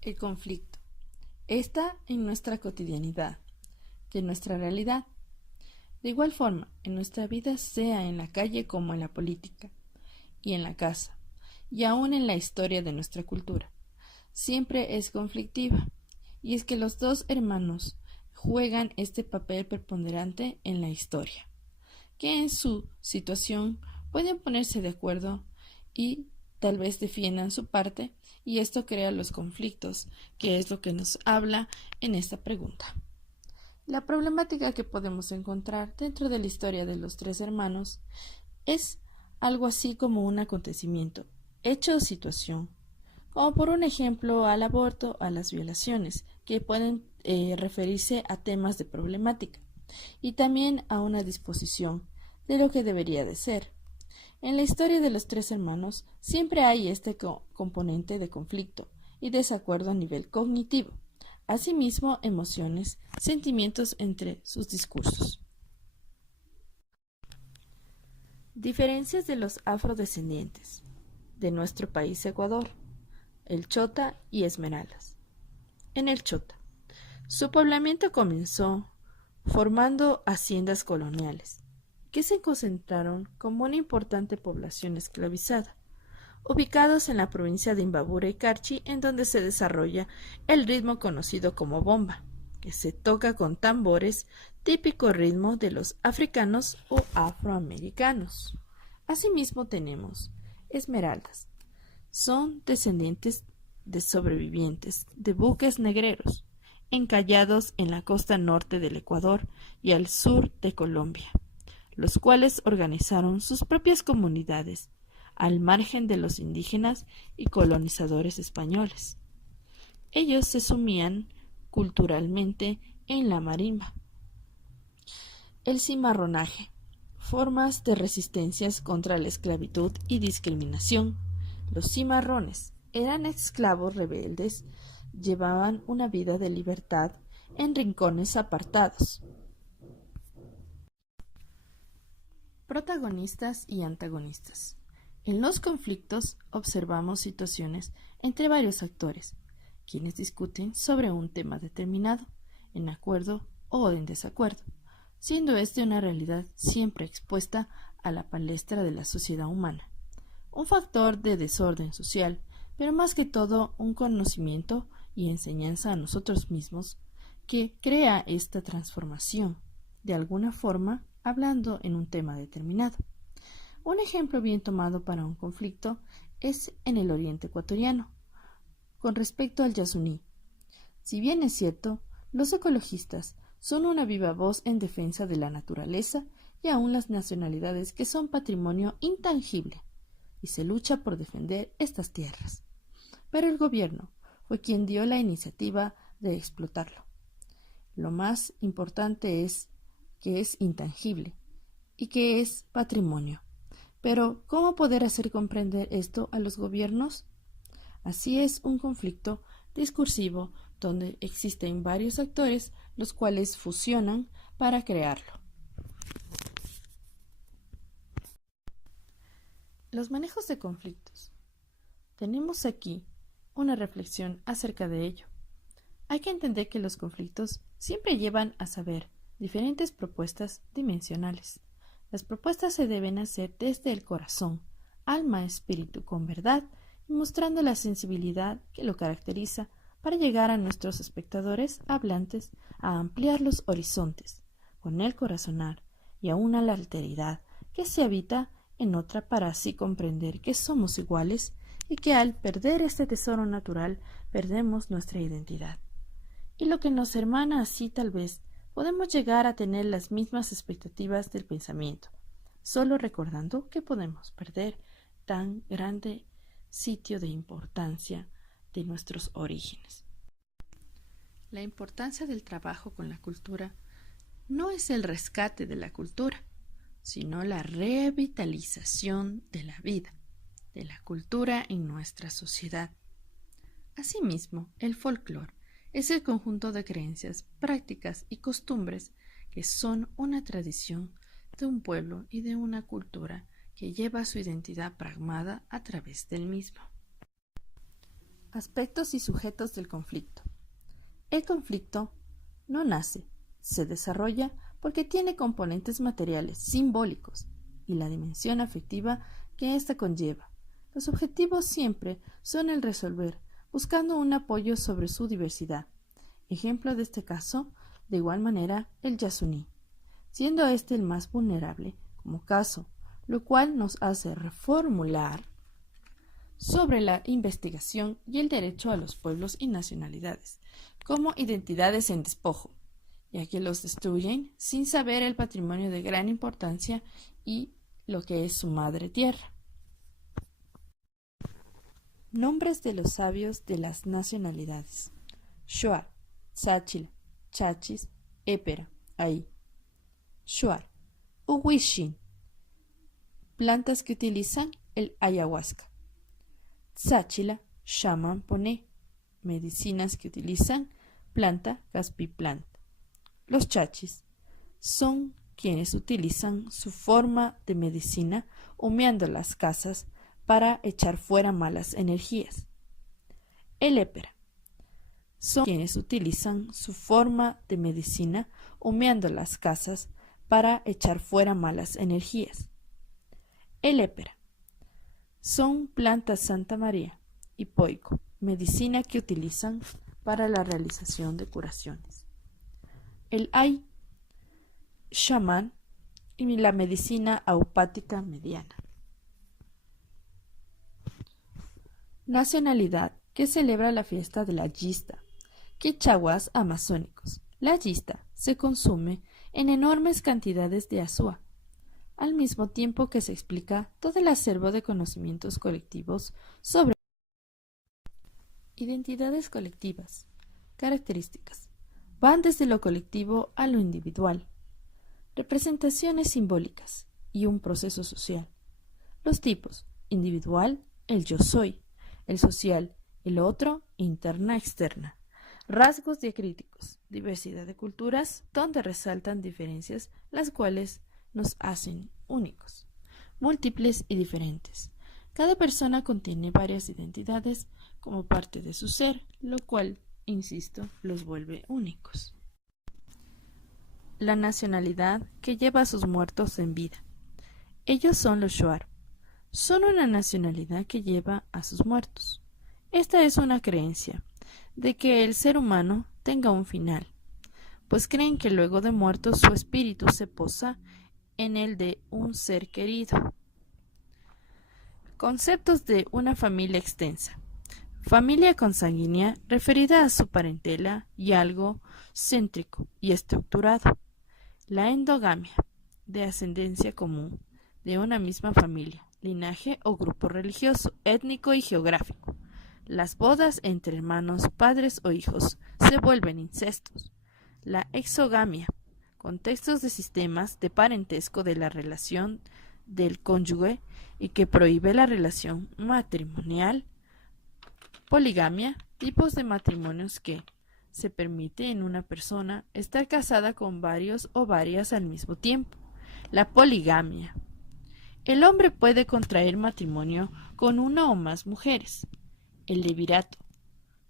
El conflicto está en nuestra cotidianidad, de nuestra realidad. De igual forma, en nuestra vida, sea en la calle como en la política, y en la casa, y aún en la historia de nuestra cultura, siempre es conflictiva, y es que los dos hermanos juegan este papel preponderante en la historia, que en su situación pueden ponerse de acuerdo y tal vez defiendan su parte, y esto crea los conflictos, que es lo que nos habla en esta pregunta. La problemática que podemos encontrar dentro de la historia de los tres hermanos es algo así como un acontecimiento, hecho o situación, como por un ejemplo al aborto, a las violaciones, que pueden referirse a temas de problemática, y también a una disposición de lo que debería de ser. En la historia de los tres hermanos siempre hay este componente de conflicto y desacuerdo a nivel cognitivo, asimismo emociones, sentimientos entre sus discursos. Diferencias de los afrodescendientes de nuestro país Ecuador, el Chota y Esmeraldas. En el Chota, su poblamiento comenzó formando haciendas coloniales, que se concentraron como una importante población esclavizada, ubicados en la provincia de Imbabura y Carchi, en donde se desarrolla el ritmo conocido como bomba, que se toca con tambores, típico ritmo de los africanos o afroamericanos. Asimismo tenemos esmeraldas. Son descendientes de sobrevivientes de buques negreros, encallados en la costa norte del Ecuador y al sur de Colombia, los cuales organizaron sus propias comunidades al margen de los indígenas y colonizadores españoles. Ellos se sumían culturalmente en la marimba. El cimarronaje, formas de resistencias contra la esclavitud y discriminación. Los cimarrones eran esclavos rebeldes, llevaban una vida de libertad en rincones apartados. Protagonistas y antagonistas. En los conflictos observamos situaciones entre varios actores, quienes discuten sobre un tema determinado, en acuerdo o en desacuerdo, siendo este una realidad siempre expuesta a la palestra de la sociedad humana. Un factor de desorden social, pero más que todo un conocimiento y enseñanza a nosotros mismos que crea esta transformación, de alguna forma hablando en un tema determinado. Un ejemplo bien tomado para un conflicto es en el oriente ecuatoriano, con respecto al Yasuní. Si bien es cierto, los ecologistas son una viva voz en defensa de la naturaleza y aún las nacionalidades que son patrimonio intangible, y se lucha por defender estas tierras. Pero el gobierno fue quien dio la iniciativa de explotarlo. Lo más importante es que es intangible y que es patrimonio. Pero, ¿cómo poder hacer comprender esto a los gobiernos? Así es un conflicto discursivo donde existen varios actores los cuales fusionan para crearlo. Los manejos de conflictos. Tenemos aquí una reflexión acerca de ello. Hay que entender que los conflictos siempre llevan a saber diferentes propuestas dimensionales. Las propuestas se deben hacer desde el corazón, alma, espíritu, con verdad y mostrando la sensibilidad que lo caracteriza para llegar a nuestros espectadores hablantes a ampliar los horizontes, con el corazonar y aún a la alteridad que se habita en otra para así comprender que somos iguales y que al perder este tesoro natural perdemos nuestra identidad. Y lo que nos hermana así tal vez podemos llegar a tener las mismas expectativas del pensamiento, solo recordando que podemos perder tan grande sitio de importancia de nuestros orígenes. La importancia del trabajo con la cultura no es el rescate de la cultura, sino la revitalización de la vida, de la cultura en nuestra sociedad. Asimismo, el folclore es el conjunto de creencias, prácticas y costumbres que son una tradición de un pueblo y de una cultura que lleva su identidad plasmada a través del mismo. Aspectos y sujetos del conflicto. El conflicto no nace, se desarrolla porque tiene componentes materiales, simbólicos, y la dimensión afectiva que ésta conlleva. Los objetivos siempre son el resolver, buscando un apoyo sobre su diversidad. Ejemplo de este caso, de igual manera, el yasuní, siendo este el más vulnerable como caso, lo cual nos hace reformular sobre la investigación y el derecho a los pueblos y nacionalidades, como identidades en despojo, ya que los destruyen sin saber el patrimonio de gran importancia y lo que es su madre tierra. Nombres de los sabios de las nacionalidades: Shuar, Sáchila, Chachis, Épera, Ahí. Shuar, Uwishin, plantas que utilizan el ayahuasca. Sáchila, Shaman Poné, medicinas que utilizan planta Caspiplanta. Los chachis son quienes utilizan su forma de medicina humeando las casas para echar fuera malas energías. El épera son quienes utilizan su forma de medicina humeando las casas para echar fuera malas energías. El épera son plantas Santa María y Poico, medicina que utilizan para la realización de curaciones. El ay, chamán y la medicina aupática mediana. Nacionalidad que celebra la fiesta de la yista, quechaguas amazónicos. La yista se consume en enormes cantidades de azúa, al mismo tiempo que se explica todo el acervo de conocimientos colectivos sobre identidades colectivas. Características. Van desde lo colectivo a lo individual. Representaciones simbólicas y un proceso social. Los tipos: individual, el yo soy; el social, el otro, interna, externa. Rasgos diacríticos: diversidad de culturas, donde resaltan diferencias, las cuales nos hacen únicos, múltiples y diferentes. Cada persona contiene varias identidades como parte de su ser, lo cual, insisto, los vuelve únicos. La nacionalidad que lleva a sus muertos en vida. Ellos son los Shuar. Son una nacionalidad que lleva a sus muertos. Esta es una creencia de que el ser humano tenga un final, pues creen que luego de muerto su espíritu se posa en el de un ser querido. Conceptos de una familia extensa. Familia consanguínea referida a su parentela y algo céntrico y estructurado. La endogamia, de ascendencia común, de una misma familia, linaje o grupo religioso, étnico y geográfico. Las bodas entre hermanos, padres o hijos se vuelven incestos. La exogamia, contextos de sistemas de parentesco de la relación del cónyuge y que prohíbe la relación matrimonial. Poligamia, tipos de matrimonios que se permite en una persona estar casada con varios o varias al mismo tiempo. La poligamia. El hombre puede contraer matrimonio con una o más mujeres. El levirato.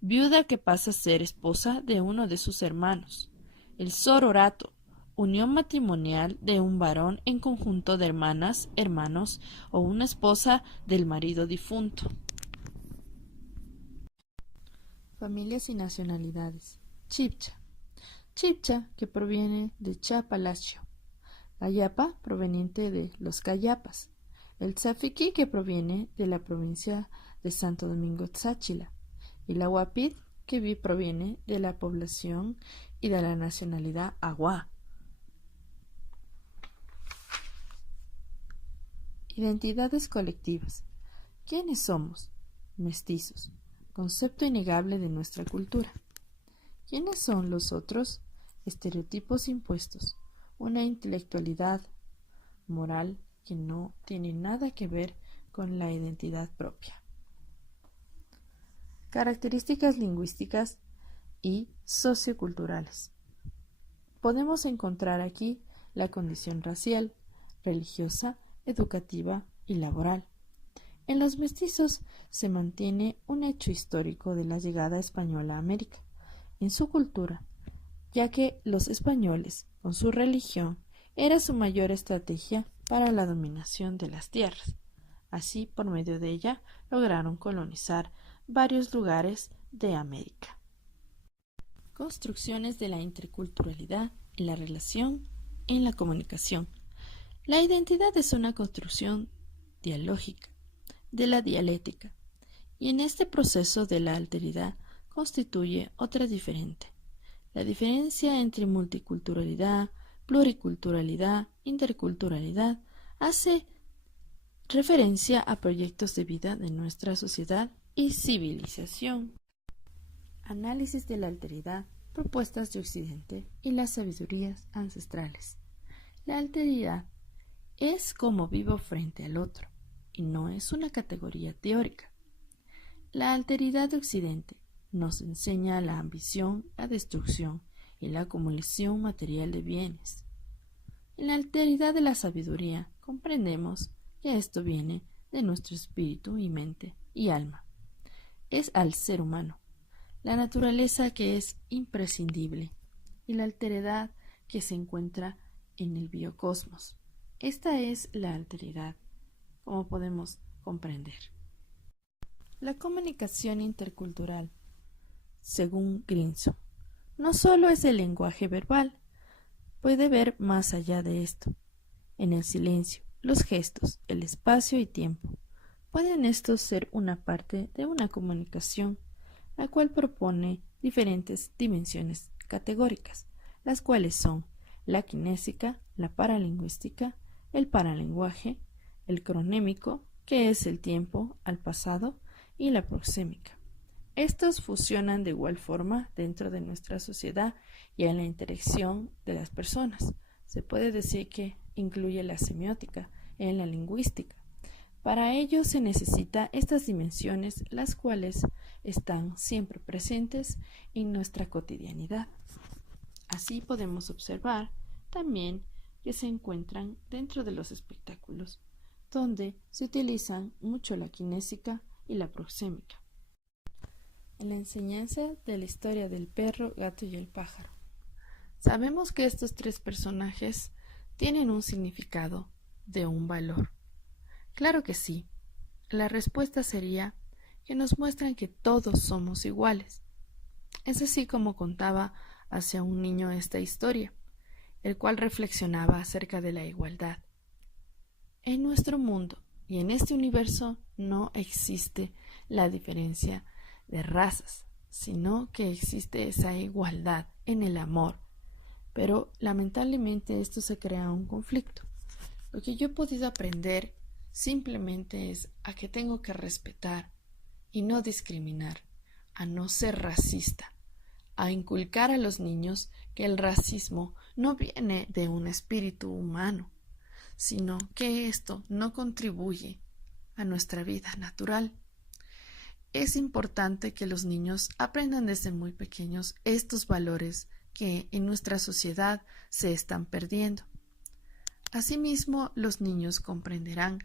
Viuda que pasa a ser esposa de uno de sus hermanos. El sororato. Unión matrimonial de un varón en conjunto de hermanas, hermanos o una esposa del marido difunto. Familias y nacionalidades. Chibcha. Chibcha, que proviene de Chapalacio. Cayapa, proveniente de los Cayapas. El Tzafiquí, que proviene de la provincia de Santo Domingo Táchila. Y la Huapid, que proviene de la población y de la nacionalidad Agua. Identidades colectivas. ¿Quiénes somos? Mestizos. Concepto innegable de nuestra cultura. ¿Quiénes son los otros? Estereotipos impuestos. Una intelectualidad moral que no tiene nada que ver con la identidad propia. Características lingüísticas y socioculturales. Podemos encontrar aquí la condición racial, religiosa, educativa y laboral. En los mestizos se mantiene un hecho histórico de la llegada española a América, en su cultura, ya que los españoles, con su religión, era su mayor estrategia para la dominación de las tierras. Así, por medio de ella, lograron colonizar varios lugares de América. Construcciones de la interculturalidad en la relación, en la comunicación. La identidad es una construcción dialógica de la dialéctica, y en este proceso de la alteridad constituye otra diferente. La diferencia entre multiculturalidad, pluriculturalidad, interculturalidad hace referencia a proyectos de vida de nuestra sociedad y civilización. Análisis de la alteridad, propuestas de Occidente y las sabidurías ancestrales. La alteridad es como vivo frente al otro, y no es una categoría teórica. La alteridad de Occidente nos enseña la ambición, la destrucción y la acumulación material de bienes. En la alteridad de la sabiduría comprendemos que esto viene de nuestro espíritu y mente y alma. Es al ser humano, la naturaleza que es imprescindible y la alteridad que se encuentra en el biocosmos. Esta es la alteridad, como podemos comprender. La comunicación intercultural, según Grinzo, no solo es el lenguaje verbal, puede ver más allá de esto. En el silencio, los gestos, el espacio y tiempo, pueden estos ser una parte de una comunicación, la cual propone diferentes dimensiones categóricas, las cuales son la kinésica, la paralingüística, el paralenguaje, el cronémico, que es el tiempo al pasado, y la proxémica. Estos fusionan de igual forma dentro de nuestra sociedad y en la interacción de las personas. Se puede decir que incluye la semiótica en la lingüística. Para ello se necesita estas dimensiones, las cuales están siempre presentes en nuestra cotidianidad. Así podemos observar también que se encuentran dentro de los espectáculos, donde se utilizan mucho la kinésica y la proxémica. En la enseñanza de la historia del perro, gato y el pájaro, sabemos que estos tres personajes tienen un significado de un valor. Claro que sí. La respuesta sería que nos muestran que todos somos iguales. Es así como contaba hacia un niño esta historia, el cual reflexionaba acerca de la igualdad. En nuestro mundo y en este universo no existe la diferencia de razas, sino que existe esa igualdad en el amor. Pero lamentablemente esto se crea un conflicto. Lo que yo he podido aprender simplemente es a que tengo que respetar y no discriminar, a no ser racista, a inculcar a los niños que el racismo no viene de un espíritu humano, sino que esto no contribuye a nuestra vida natural. Es importante que los niños aprendan desde muy pequeños estos valores que en nuestra sociedad se están perdiendo. Asimismo, los niños comprenderán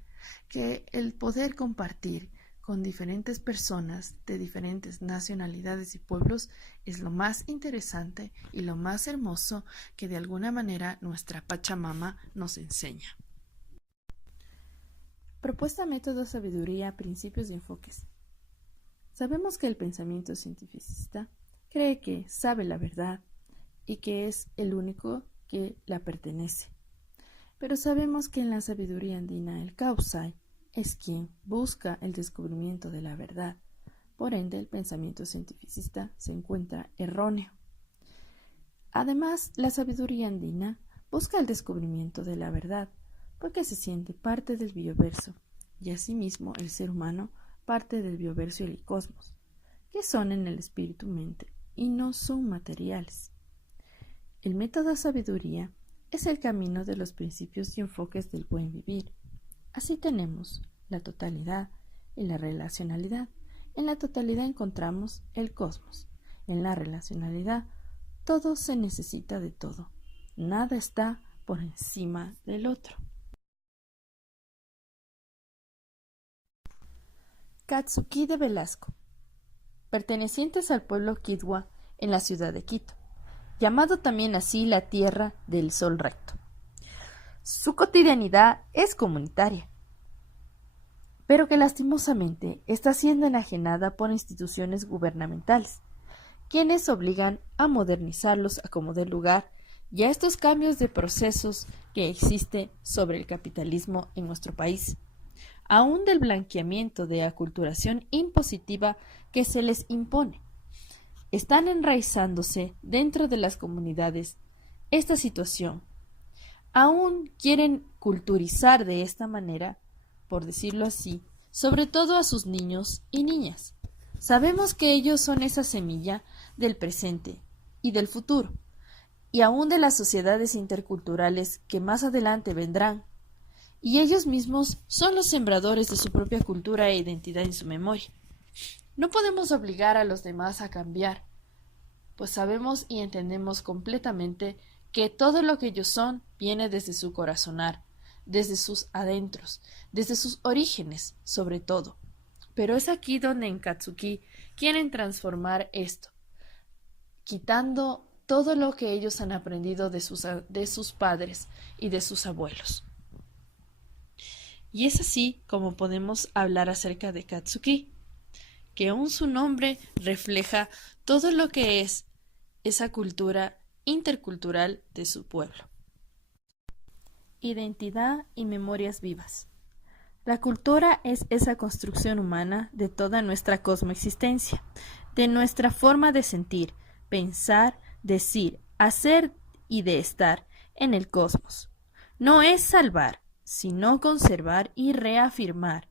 que el poder compartir con diferentes personas de diferentes nacionalidades y pueblos es lo más interesante y lo más hermoso que de alguna manera nuestra Pachamama nos enseña. Propuesta, método, sabiduría, principios y enfoques. Sabemos que el pensamiento cientificista cree que sabe la verdad y que es el único que la pertenece. Pero sabemos que en la sabiduría andina el Kausai es quien busca el descubrimiento de la verdad. Por ende, el pensamiento cientificista se encuentra erróneo. Además, la sabiduría andina busca el descubrimiento de la verdad, porque se siente parte del bioverso, y asimismo el ser humano parte del bioverso y el cosmos, que son en el espíritu-mente y no son materiales. El método sabiduría es el camino de los principios y enfoques del buen vivir. Así tenemos la totalidad y la relacionalidad. En la totalidad encontramos el cosmos. En la relacionalidad, todo se necesita de todo. Nada está por encima del otro. Katsuki de Velasco, pertenecientes al pueblo Quítwa en la ciudad de Quito, llamado también así la tierra del sol recto. Su cotidianidad es comunitaria, pero que lastimosamente está siendo enajenada por instituciones gubernamentales, quienes obligan a modernizarlos a como dé lugar y a estos cambios de procesos que existen sobre el capitalismo en nuestro país, aún del blanqueamiento de aculturación impositiva que se les impone. Están enraizándose dentro de las comunidades esta situación. Aún quieren culturizar de esta manera, por decirlo así, sobre todo a sus niños y niñas. Sabemos que ellos son esa semilla del presente y del futuro, y aún de las sociedades interculturales que más adelante vendrán, y ellos mismos son los sembradores de su propia cultura e identidad en su memoria. No podemos obligar a los demás a cambiar, pues sabemos y entendemos completamente que todo lo que ellos son viene desde su corazonar, desde sus adentros, desde sus orígenes, sobre todo. Pero es aquí donde en Katsuki quieren transformar esto, quitando todo lo que ellos han aprendido de sus padres y de sus abuelos. Y es así como podemos hablar acerca de Katsuki, que aún su nombre refleja todo lo que es esa cultura intercultural de su pueblo. Identidad y memorias vivas. La cultura es esa construcción humana de toda nuestra cosmoexistencia, de nuestra forma de sentir, pensar, decir, hacer y de estar en el cosmos. No es salvar, sino conservar y reafirmar.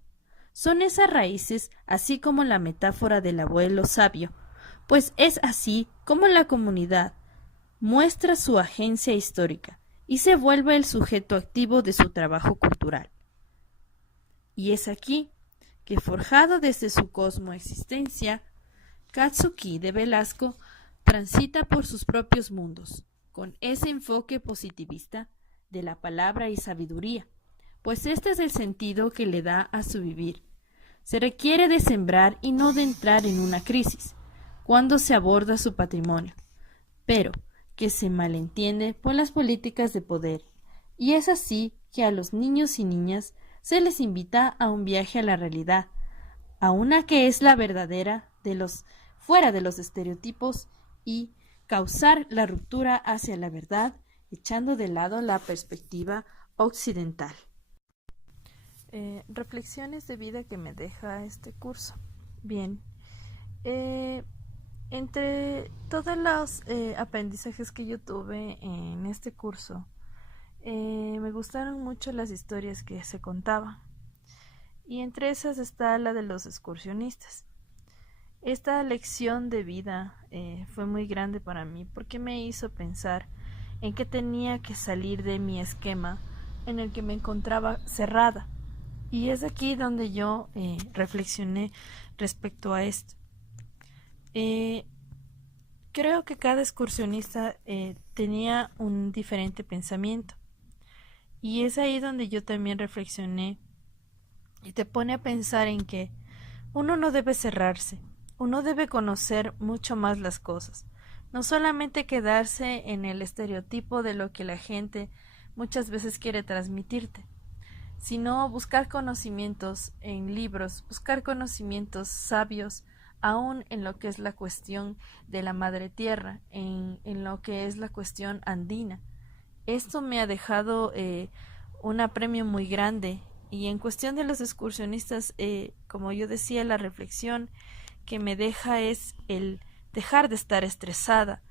Son esas raíces, así como la metáfora del abuelo sabio, pues es así como la comunidad muestra su agencia histórica y se vuelve el sujeto activo de su trabajo cultural. Y es aquí que, forjado desde su cosmoexistencia, Katsuki de Velasco transita por sus propios mundos, con ese enfoque positivista de la palabra y sabiduría, pues este es el sentido que le da a su vivir. Se requiere de sembrar y no de entrar en una crisis, cuando se aborda su patrimonio, pero que se malentiende por las políticas de poder, y es así que a los niños y niñas se les invita a un viaje a la realidad, a una que es la verdadera fuera de los estereotipos y causar la ruptura hacia la verdad, echando de lado la perspectiva occidental. Reflexiones de vida que me deja este curso. Bien, entre todos los aprendizajes que yo tuve en este curso, me gustaron mucho las historias que se contaban, y entre esas está la de los excursionistas. Esta lección de vida fue muy grande para mí porque me hizo pensar en que tenía que salir de mi esquema en el que me encontraba cerrada, y es aquí donde yo reflexioné respecto a esto. Creo que cada excursionista tenía un diferente pensamiento, y es ahí donde yo también reflexioné, y te pone a pensar en que uno no debe cerrarse, uno debe conocer mucho más las cosas, no solamente quedarse en el estereotipo de lo que la gente muchas veces quiere transmitirte, sino buscar conocimientos en libros, buscar conocimientos sabios, aún en lo que es la cuestión de la madre tierra, en lo que es la cuestión andina. Esto me ha dejado un apremio muy grande, y en cuestión de los excursionistas, como yo decía, la reflexión que me deja es el dejar de estar estresada,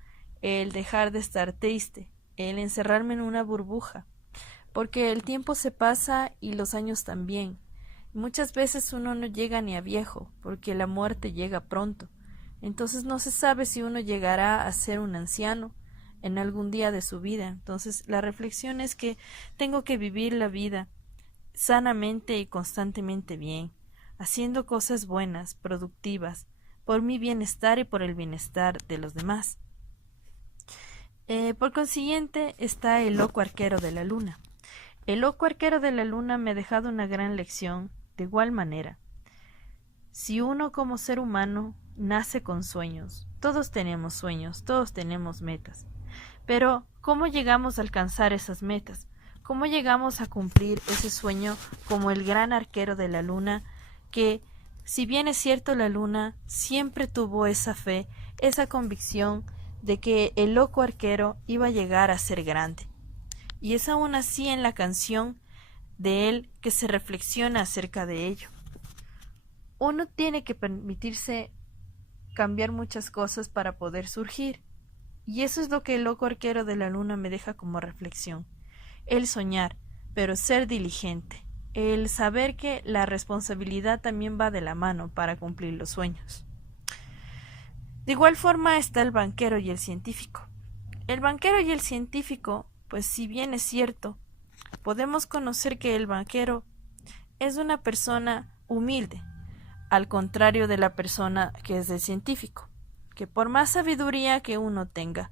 el dejar de estar triste, el encerrarme en una burbuja, porque el tiempo se pasa y los años también. Muchas veces uno no llega ni a viejo, porque la muerte llega pronto. Entonces no se sabe si uno llegará a ser un anciano en algún día de su vida. Entonces la reflexión es que tengo que vivir la vida sanamente y constantemente bien, haciendo cosas buenas, productivas, por mi bienestar y por el bienestar de los demás. Por consiguiente está el loco arquero de la luna. El loco arquero de la luna me ha dejado una gran lección de igual manera. si uno como ser humano nace con sueños, todos tenemos metas, pero ¿cómo llegamos a alcanzar esas metas? ¿Cómo llegamos a cumplir ese sueño como el gran arquero de la luna que, si bien es cierto, la luna siempre tuvo esa fe, esa convicción de que el loco arquero iba a llegar a ser grande? Y es aún así en la canción de él que se reflexiona acerca de ello. Uno tiene que permitirse cambiar muchas cosas para poder surgir. Y eso es lo que el loco arquero de la luna me deja como reflexión. El soñar, pero ser diligente. El saber que la responsabilidad también va de la mano para cumplir los sueños. De igual forma está el banquero y el científico. El banquero y el científico, pues si bien es cierto, podemos conocer que el banquero es una persona humilde, al contrario de la persona que es el científico, que por más sabiduría que uno tenga,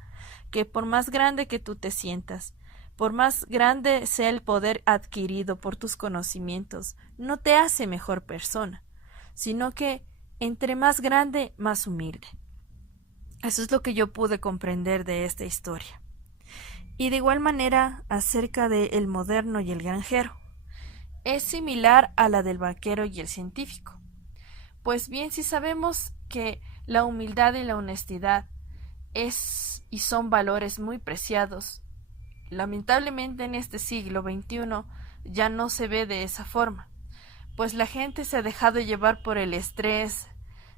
que por más grande que tú te sientas, por más grande sea el poder adquirido por tus conocimientos, no te hace mejor persona, sino que entre más grande, más humilde. Eso es lo que yo pude comprender de esta historia. Y de igual manera acerca de el moderno y el granjero. Es similar a la del banquero y el científico. Pues bien, si sabemos que la humildad y la honestidad es y son valores muy preciados, lamentablemente en este siglo XXI ya no se ve de esa forma, pues la gente se ha dejado llevar por el estrés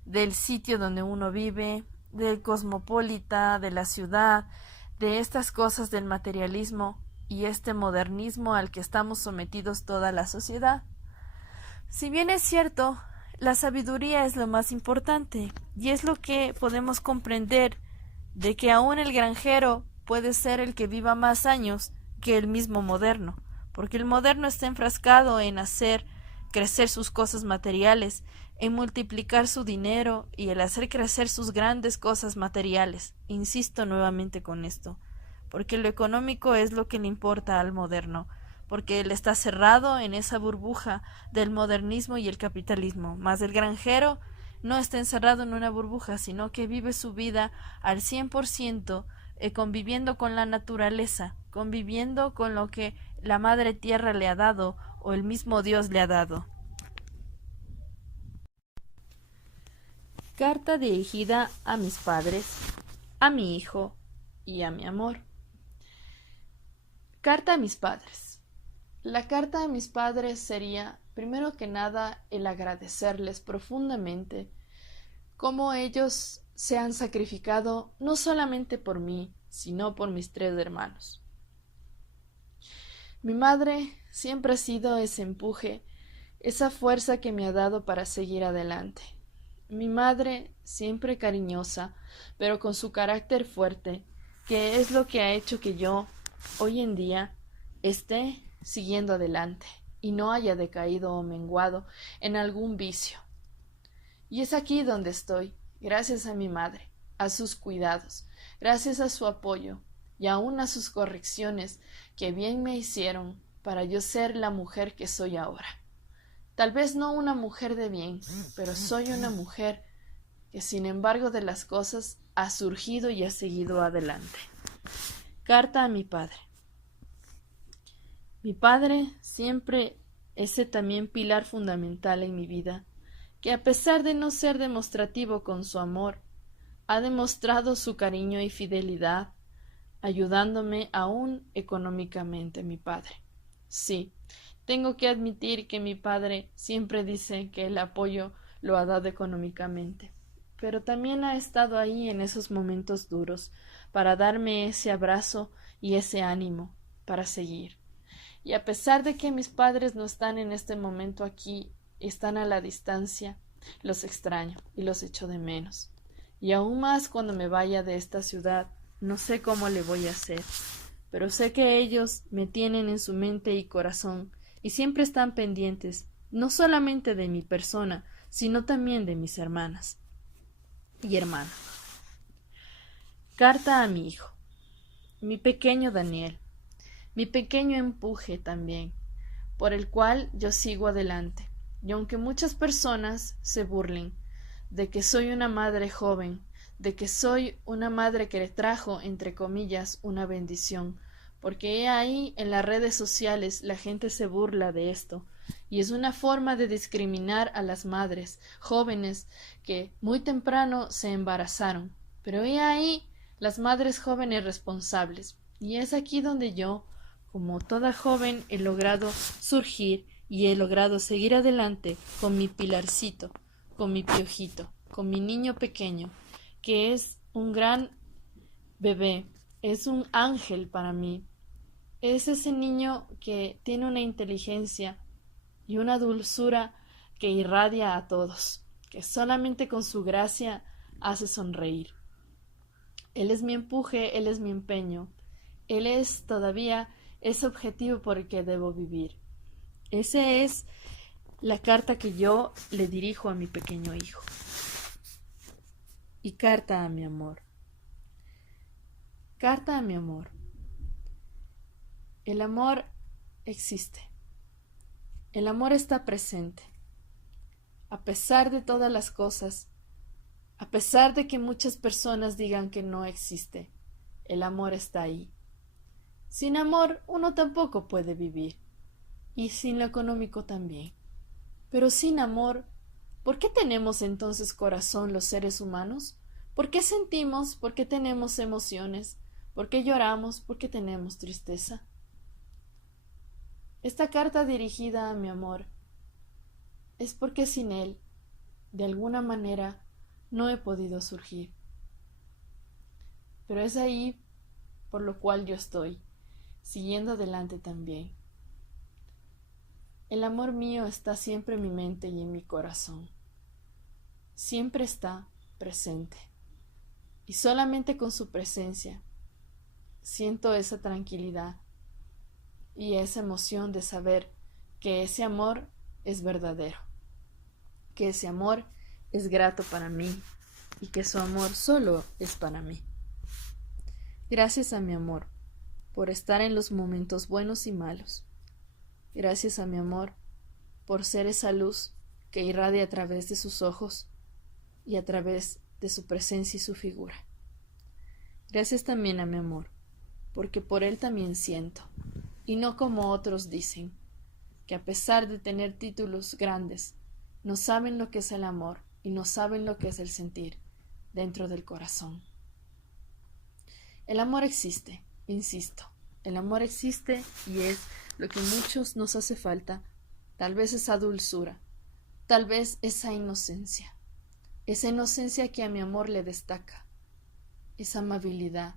del sitio donde uno vive, del cosmopolita, de la ciudad, de estas cosas del materialismo y este modernismo al que estamos sometidos toda la sociedad. Si bien es cierto, la sabiduría es lo más importante y es lo que podemos comprender de que aún el granjero puede ser el que viva más años que el mismo moderno, porque el moderno está enfrascado en hacer crecer sus cosas materiales, en multiplicar su dinero y el hacer crecer sus grandes cosas materiales. Insisto nuevamente con esto, porque lo económico es lo que le importa al moderno, porque él está cerrado en esa burbuja del modernismo y el capitalismo, mas el granjero no está encerrado en una burbuja, sino que vive su vida al 100%, conviviendo con la naturaleza, conviviendo con lo que la madre tierra le ha dado o el mismo Dios le ha dado. Carta dirigida a mis padres, a mi hijo y a mi amor. Carta a mis padres. La carta a mis padres sería, primero que nada, el agradecerles profundamente cómo ellos se han sacrificado no solamente por mí, sino por mis 3 hermanos. Mi madre siempre ha sido ese empuje, esa fuerza que me ha dado para seguir adelante. Mi madre, siempre cariñosa, pero con su carácter fuerte, que es lo que ha hecho que yo, hoy en día, esté siguiendo adelante y no haya decaído o menguado en algún vicio. Y es aquí donde estoy, gracias a mi madre, a sus cuidados, gracias a su apoyo y aun a sus correcciones que bien me hicieron para yo ser la mujer que soy ahora. Tal vez no una mujer de bien, pero soy una mujer que sin embargo de las cosas ha surgido y ha seguido adelante. Carta a mi padre. Mi padre siempre ese también pilar fundamental en mi vida, que a pesar de no ser demostrativo con su amor, ha demostrado su cariño y fidelidad, ayudándome aún económicamente, mi padre. Sí, tengo que admitir que mi padre siempre dice que el apoyo lo ha dado económicamente, pero también ha estado ahí en esos momentos duros para darme ese abrazo y ese ánimo para seguir. Y a pesar de que mis padres no están en este momento aquí, están a la distancia, los extraño y los echo de menos. Y aún más cuando me vaya de esta ciudad, no sé cómo le voy a hacer, pero sé que ellos me tienen en su mente y corazón y siempre están pendientes, no solamente de mi persona, sino también de mis hermanas y hermanos. Carta a mi hijo, mi pequeño Daniel, mi pequeño empuje también, por el cual yo sigo adelante, Y aunque muchas personas se burlen de que soy una madre joven, de que soy una madre que le trajo, entre comillas, una bendición, porque ahí en las redes sociales la gente se burla de esto, y es una forma de discriminar a las madres jóvenes que muy temprano se embarazaron, pero he ahí las madres jóvenes responsables, y es aquí donde yo, como toda joven, he logrado surgir y he logrado seguir adelante con mi pilarcito, con mi piojito, con mi niño pequeño, que es un gran bebé, es un ángel para mí. Es ese niño que tiene una inteligencia y una dulzura que irradia a todos, que solamente con su gracia hace sonreír. Él es mi empuje, él es mi empeño, él es todavía ese objetivo por el que debo vivir. Esa es la carta que yo le dirijo a mi pequeño hijo. Y carta a mi amor. Carta a mi amor. El amor existe. El amor está presente. A pesar de todas las cosas, a pesar de que muchas personas digan que no existe, el amor está ahí. Sin amor uno tampoco puede vivir, y sin lo económico también. Pero sin amor, ¿por qué tenemos entonces corazón los seres humanos? ¿Por qué sentimos? ¿Por qué tenemos emociones? ¿Por qué lloramos? ¿Por qué tenemos tristeza? Esta carta dirigida a mi amor es porque sin él, de alguna manera, no he podido surgir. Pero es ahí por lo cual yo estoy, siguiendo adelante también. El amor mío está siempre en mi mente y en mi corazón. Siempre está presente. Y solamente con su presencia siento esa tranquilidad y esa emoción de saber que ese amor es verdadero, que ese amor es grato para mí y que su amor solo es para mí. Gracias a mi amor por estar en los momentos buenos y malos. Gracias a mi amor por ser esa luz que irradia a través de sus ojos y a través de su presencia y su figura. Gracias también a mi amor, porque por él también siento, y no como otros dicen, que a pesar de tener títulos grandes, no saben lo que es el amor y no saben lo que es el sentir dentro del corazón. El amor existe, insisto, el amor existe y es lo que a muchos nos hace falta, tal vez esa dulzura, tal vez esa inocencia que a mi amor le destaca, esa amabilidad,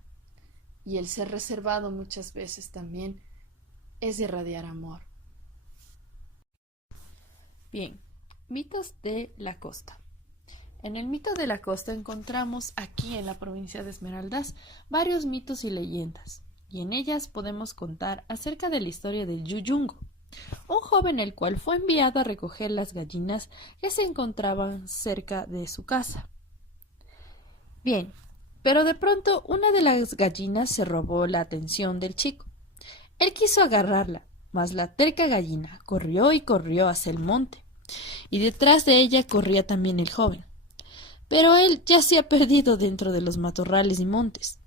y el ser reservado muchas veces también es irradiar amor. Bien, mitos de la costa. En el mito de la costa encontramos aquí en la provincia de Esmeraldas varios mitos y leyendas, y en ellas podemos contar acerca de la historia del Yuyungo, un joven el cual fue enviado a recoger las gallinas que se encontraban cerca de su casa. Bien, pero de pronto una de las gallinas se robó la atención del chico. Él quiso agarrarla, mas la terca gallina corrió y corrió hacia el monte, y detrás de ella corría también el joven. Pero él ya se ha perdido dentro de los matorrales y montes.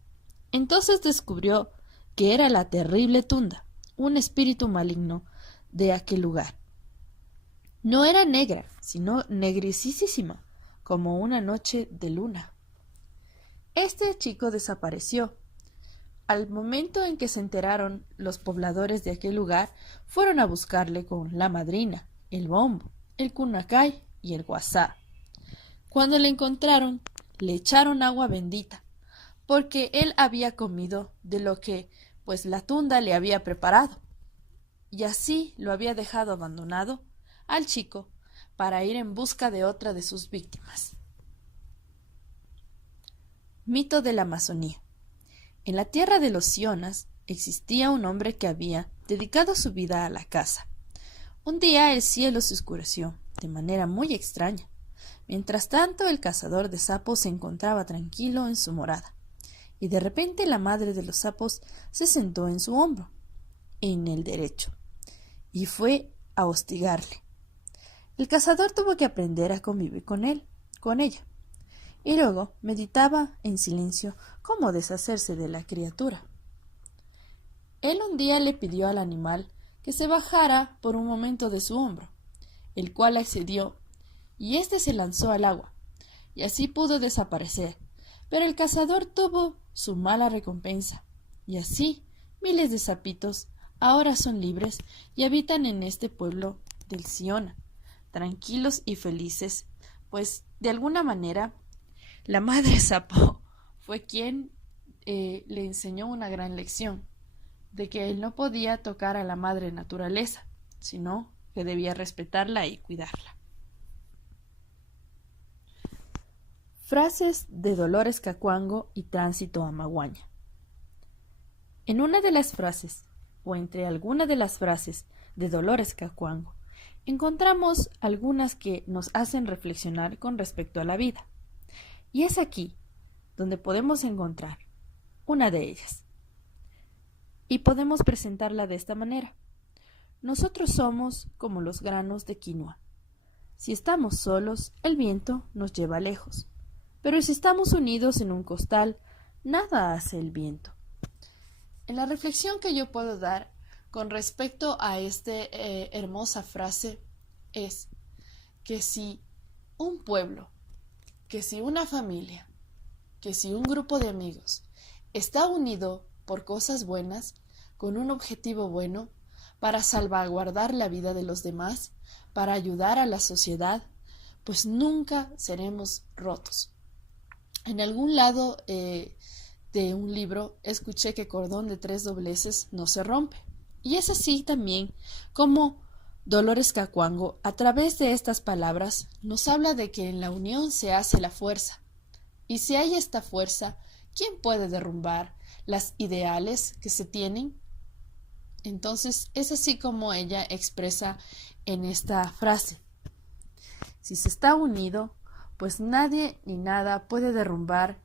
Entonces descubrió que era la terrible Tunda, un espíritu maligno de aquel lugar. No era negra, sino negricisísima, como una noche de luna. Este chico desapareció. Al momento en que se enteraron los pobladores de aquel lugar, fueron a buscarle con la madrina, el bombo, el cunacay y el guasá. Cuando le encontraron, le echaron agua bendita, porque él había comido de lo que, pues, la Tunda le había preparado, y así lo había dejado abandonado al chico para ir en busca de otra de sus víctimas. Mito de la Amazonía. En la tierra de los Sionas existía un hombre que había dedicado su vida a la caza. Un día el cielo se oscureció de manera muy extraña. Mientras tanto, el cazador de sapos se encontraba tranquilo en su morada, y de repente la madre de los sapos se sentó en su hombro, en el derecho, y fue a hostigarle. El cazador tuvo que aprender a convivir con ella, y luego meditaba en silencio cómo deshacerse de la criatura. Él un día le pidió al animal que se bajara por un momento de su hombro, el cual accedió, y éste se lanzó al agua, y así pudo desaparecer. Pero el cazador tuvo su mala recompensa, y así miles de sapitos ahora son libres y habitan en este pueblo del Siona, tranquilos y felices, pues de alguna manera la madre sapo fue quien le enseñó una gran lección, de que él no podía tocar a la madre naturaleza, sino que debía respetarla y cuidarla. Frases de Dolores Cacuango y Tránsito Amaguaña. En una de las frases, o entre alguna de las frases de Dolores Cacuango, encontramos algunas que nos hacen reflexionar con respecto a la vida. Y es aquí donde podemos encontrar una de ellas. Y podemos presentarla de esta manera. Nosotros somos como los granos de quinoa. Si estamos solos, el viento nos lleva lejos. Pero si estamos unidos en un costal, nada hace el viento. En la reflexión que yo puedo dar con respecto a esta hermosa frase es que si un pueblo, que si una familia, que si un grupo de amigos está unido por cosas buenas, con un objetivo bueno, para salvaguardar la vida de los demás, para ayudar a la sociedad, pues nunca seremos rotos. En algún lado de un libro escuché que cordón de 3 dobleces no se rompe. Y es así también como Dolores Cacuango, a través de estas palabras, nos habla de que en la unión se hace la fuerza. Y si hay esta fuerza, ¿quién puede derrumbar las ideales que se tienen? Entonces, es así como ella expresa en esta frase. Si se está unido, pues nadie ni nada puede derrumbar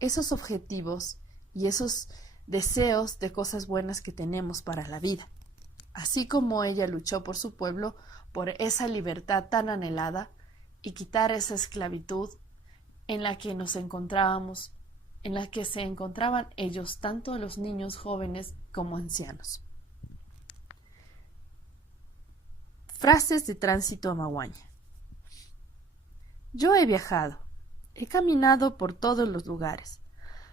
esos objetivos y esos deseos de cosas buenas que tenemos para la vida. Así como ella luchó por su pueblo, por esa libertad tan anhelada y quitar esa esclavitud en la que nos encontrábamos, en la que se encontraban ellos, tanto los niños jóvenes como ancianos. Frases de Tránsito Amaguaña. Yo he viajado, he caminado por todos los lugares,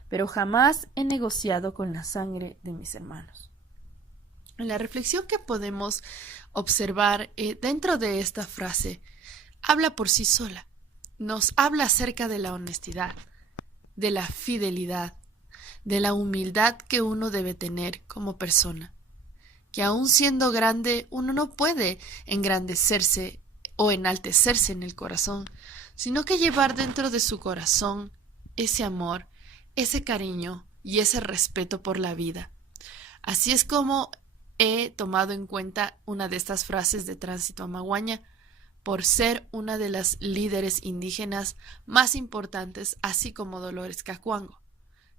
pero jamás he negociado con la sangre de mis hermanos. La reflexión que podemos observar dentro de esta frase habla por sí sola. Nos habla acerca de la honestidad, de la fidelidad, de la humildad que uno debe tener como persona. Que aun siendo grande, uno no puede engrandecerse o enaltecerse en el corazón, sino que llevar dentro de su corazón ese amor, ese cariño y ese respeto por la vida. Así es como he tomado en cuenta una de estas frases de Tránsito Amaguaña, por ser una de las líderes indígenas más importantes, así como Dolores Cacuango,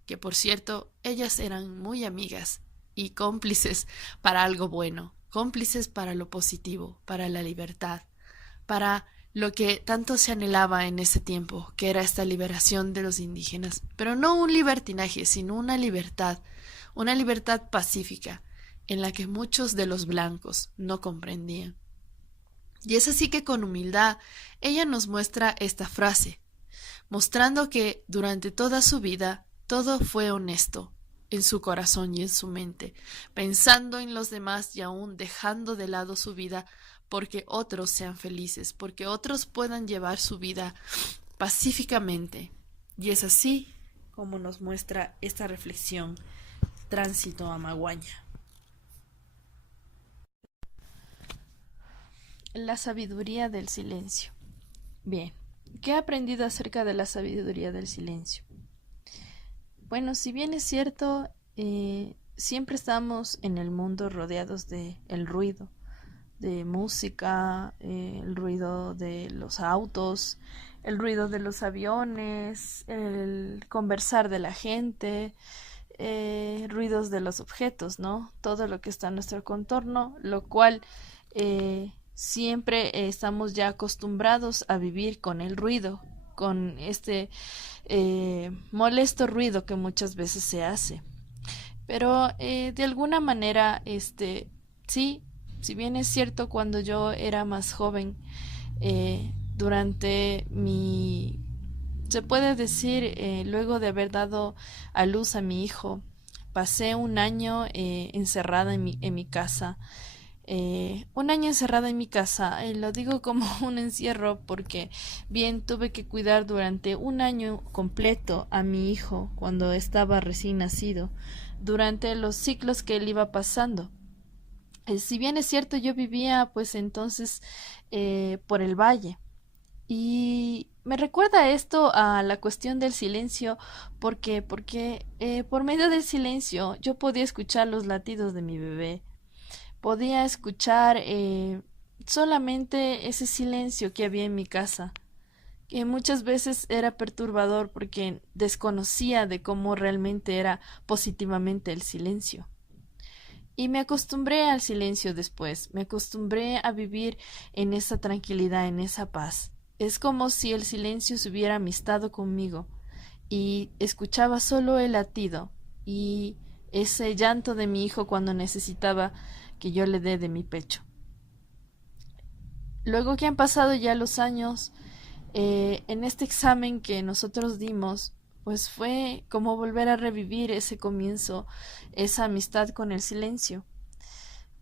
que por cierto, ellas eran muy amigas y cómplices para algo bueno, cómplices para lo positivo, para la libertad, para lo que tanto se anhelaba en ese tiempo, que era esta liberación de los indígenas, pero no un libertinaje, sino una libertad pacífica, en la que muchos de los blancos no comprendían. Y es así que con humildad ella nos muestra esta frase, mostrando que durante toda su vida todo fue honesto en su corazón y en su mente, pensando en los demás y aún dejando de lado su vida porque otros sean felices, porque otros puedan llevar su vida pacíficamente. Y es así como nos muestra esta reflexión Tránsito Amaguaña. La sabiduría del silencio. Bien, ¿qué he aprendido acerca de la sabiduría del silencio? Bueno, si bien es cierto, siempre estamos en el mundo rodeados de el ruido, de música, el ruido de los autos, el ruido de los aviones, el conversar de la gente, ruidos de los objetos, ¿no? Todo lo que está en nuestro contorno, lo cual siempre estamos ya acostumbrados a vivir con el ruido, con este molesto ruido que muchas veces se hace. Pero de alguna manera, sí, si bien es cierto, cuando yo era más joven, durante mi, se puede decir, luego de haber dado a luz a mi hijo, pasé un año encerrada en mi casa. Un año encerrada en mi casa, lo digo como un encierro porque bien tuve que cuidar durante un año completo a mi hijo cuando estaba recién nacido, durante los ciclos que él iba pasando. Si bien es cierto, yo vivía pues entonces por el valle y me recuerda esto a la cuestión del silencio porque por medio del silencio yo podía escuchar los latidos de mi bebé, podía escuchar solamente ese silencio que había en mi casa, que muchas veces era perturbador porque desconocía de cómo realmente era positivamente el silencio. Y me acostumbré al silencio después, me acostumbré a vivir en esa tranquilidad, en esa paz. Es como si el silencio se hubiera amistado conmigo y escuchaba solo el latido y ese llanto de mi hijo cuando necesitaba que yo le dé de mi pecho. Luego que han pasado ya los años, en este examen que nosotros dimos, pues fue como volver a revivir ese comienzo, esa amistad con el silencio.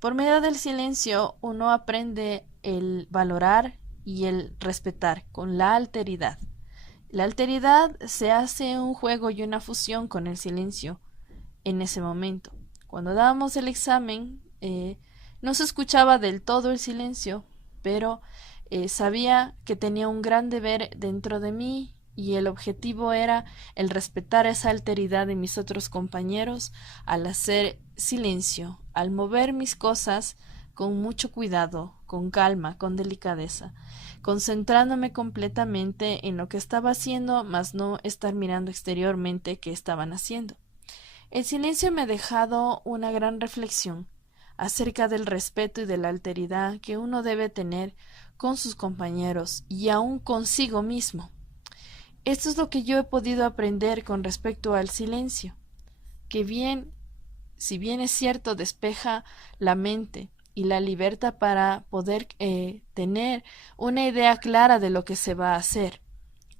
Por medio del silencio uno aprende el valorar y el respetar con la alteridad. La alteridad se hace un juego y una fusión con el silencio en ese momento. Cuando dábamos el examen, no se escuchaba del todo el silencio, pero sabía que tenía un gran deber dentro de mí y el objetivo era el respetar esa alteridad de mis otros compañeros al hacer silencio, al mover mis cosas con mucho cuidado, con calma, con delicadeza, concentrándome completamente en lo que estaba haciendo, mas no estar mirando exteriormente qué estaban haciendo. El silencio me ha dejado una gran reflexión acerca del respeto y de la alteridad que uno debe tener con sus compañeros y aun consigo mismo. Esto es lo que yo he podido aprender con respecto al silencio, que bien, si bien es cierto, despeja la mente y la libertad para poder tener una idea clara de lo que se va a hacer.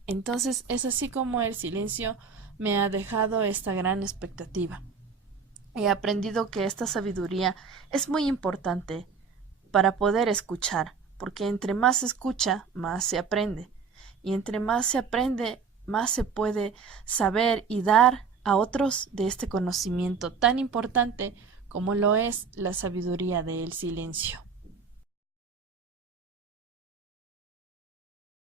Entonces es así como el silencio me ha dejado esta gran expectativa. He aprendido que esta sabiduría es muy importante para poder escuchar, porque entre más se escucha, más se aprende, y entre más se aprende, más se puede saber y dar a otros de este conocimiento tan importante como lo es la sabiduría del silencio.